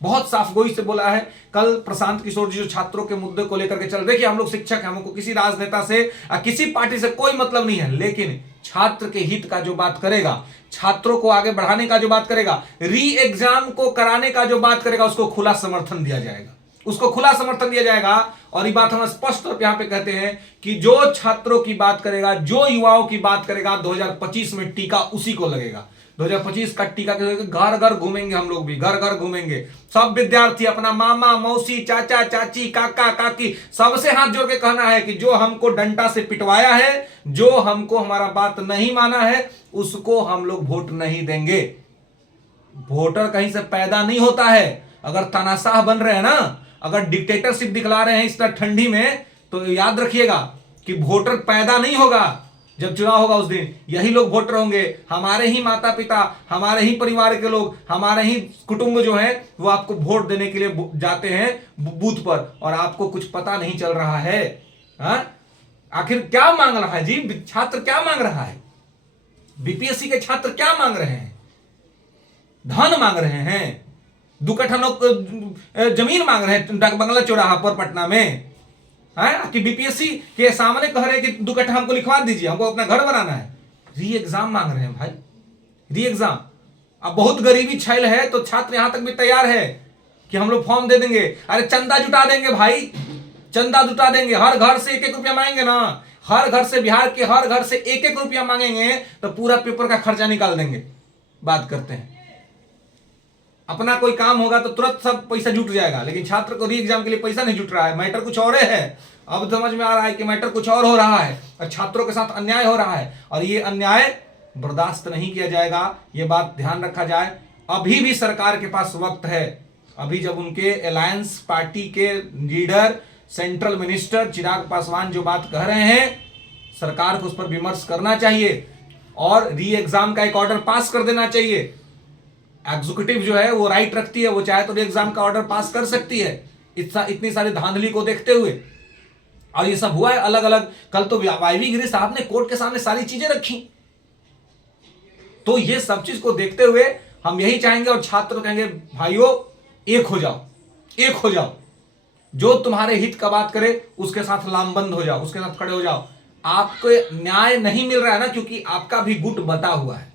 बहुत साफ गोई से बोला है। कल प्रशांत किशोर जी जो छात्रों के मुद्दे को लेकर के चल, देखिए हम लोग शिक्षक हैं, हमको किसी राजनेता से किसी पार्टी से कोई मतलब नहीं है, लेकिन छात्र के हित का जो बात करेगा, छात्रों को आगे बढ़ाने का जो बात करेगा, री एग्जाम को कराने का जो बात करेगा, उसको खुला समर्थन दिया जाएगा, उसको खुला समर्थन दिया जाएगा। और ये बात हम स्पष्ट तौर पे यहां पे कहते हैं कि जो छात्रों की बात करेगा, जो युवाओं की बात करेगा, 2025 में टीका उसी को लगेगा। 2025 का टीका घर घर घूमेंगे, हम लोग भी घर घर घूमेंगे, सब विद्यार्थी अपना मामा मौसी चाचा चाची काका काकी सबसे हाथ जोड़ के कहना है कि जो हमको डंडा से पिटवाया है, जो हमको हमारा बात नहीं माना है, उसको हम लोग वोट नहीं देंगे। वोटर कहीं से पैदा नहीं होता है। अगर तानाशाह बन रहे हैं ना, अगर डिक्टेटरशिप दिखला रहे हैं इस तरह ठंडी में, तो याद रखिएगा कि वोटर पैदा नहीं होगा। जब चुनाव होगा उस दिन यही लोग वोटर होंगे, हमारे ही माता पिता, हमारे ही परिवार के लोग, हमारे ही कुटुंब जो है वो आपको वोट देने के लिए जाते हैं बूथ पर, और आपको कुछ पता नहीं चल रहा है। आखिर क्या मांग रहा है जी छात्र, क्या मांग रहा है? बीपीएससी के छात्र क्या मांग रहे हैं? धन मांग रहे हैं, 2 कट्ठा जमीन मांग रहे हैं डाक बंगला चौराहा पर पटना में, है कि बीपीएससी के सामने कह रहे हैं कि 2 कट्ठा हमको लिखवा दीजिए, हमको अपना घर बनाना है। री एग्जाम मांग रहे हैं भाई, री एग्जाम। अब बहुत गरीबी छैल है तो छात्र यहां तक भी तैयार है कि हम लोग फॉर्म दे देंगे। अरे चंदा जुटा देंगे भाई, चंदा जुटा देंगे, हर घर से 1-1 रुपया मांगेंगे ना, हर घर से, बिहार के हर घर से 1-1 रुपया मांगेंगे तो पूरा पेपर का खर्चा निकाल देंगे। बात करते हैं, अपना कोई काम होगा तो तुरंत सब पैसा जुट जाएगा, लेकिन छात्र को री एग्जाम के लिए पैसा नहीं जुट रहा है, मैटर कुछ और है। अब समझ में आ रहा है कि मैटर कुछ और हो रहा है और छात्रों के साथ अन्याय हो रहा है, और ये अन्याय बर्दाश्त नहीं किया जाएगा। ये बात ध्यान रखा जाए। अभी भी सरकार के पास वक्त है। अभी जब उनके अलायंस पार्टी के leader central minister Chirag Paswan जो बात कह रहे हैं, सरकार को उस पर विमर्श करना चाहिए और री एग्जाम का एक ऑर्डर पास कर देना चाहिए। एग्जीक्यूटिव जो है वो राइट रखती है, वो चाहे तो एग्जाम का ऑर्डर पास कर सकती है इतनी सारी धांधली को देखते हुए। और ये सब हुआ है अलग अलग। कल तो वाईवी गिरी साहब ने कोर्ट के सामने सारी चीजें रखी, तो ये सब चीज को देखते हुए हम यही चाहेंगे और छात्र कहेंगे भाइयों एक हो जाओ, एक हो जाओ, जो तुम्हारे हित का बात करे उसके साथ लामबंद हो जाओ, उसके साथ खड़े हो जाओ। आपको न्याय नहीं मिल रहा है ना, क्योंकि आपका भी गुट बटा हुआ है,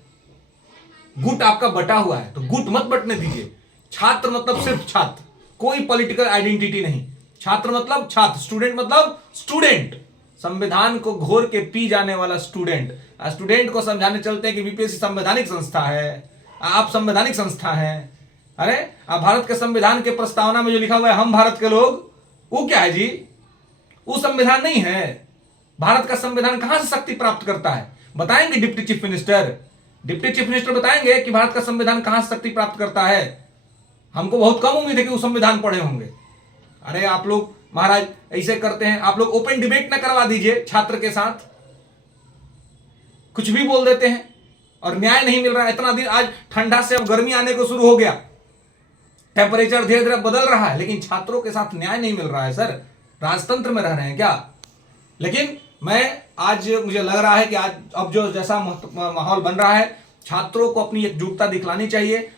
गुट आपका बटा हुआ है, तो गुट मत बटने दीजिए। छात्र मतलब सिर्फ छात्र, कोई पॉलिटिकल आइडेंटिटी नहीं। छात्र मतलब छात्र, स्टूडेंट मतलब स्टूडेंट, संविधान को घोर के पी जाने वाला स्टूडेंट। स्टूडेंट को समझाने चलते हैं कि बीपीएससी संवैधानिक संस्था है, आप संवैधानिक संस्था हैं। अरे आप भारत के संविधान के प्रस्तावना में जो लिखा हुआ है हम भारत के लोग, वो क्या है जी? वो संविधान नहीं है। भारत का संविधान कहां से शक्ति प्राप्त करता है? बताएंगे deputy chief minister? Deputy chief minister बताएंगे कि भारत का संविधान कहां से शक्ति प्राप्त करता है? हमको बहुत कम उम्मीद है कि वो संविधान पढ़े होंगे। अरे आप लोग महाराज ऐसे करते हैं, आप लोग ओपन डिबेट ना करवा दीजिए छात्र के साथ, कुछ भी बोल देते हैं और न्याय नहीं मिल रहा है। इतना दिन, आज ठंडा से अब गर्मी आने को शुरू हो गया, टेम्परेचर धीरे धीरे बदल रहा है, लेकिन छात्रों के साथ न्याय नहीं मिल रहा है। सर राजतंत्र में रह रहे हैं क्या? लेकिन मैं आज मुझे लग रहा है कि आज अब जो जैसा माहौल बन रहा है, छात्रों को अपनी एकजुटता दिखलानी चाहिए।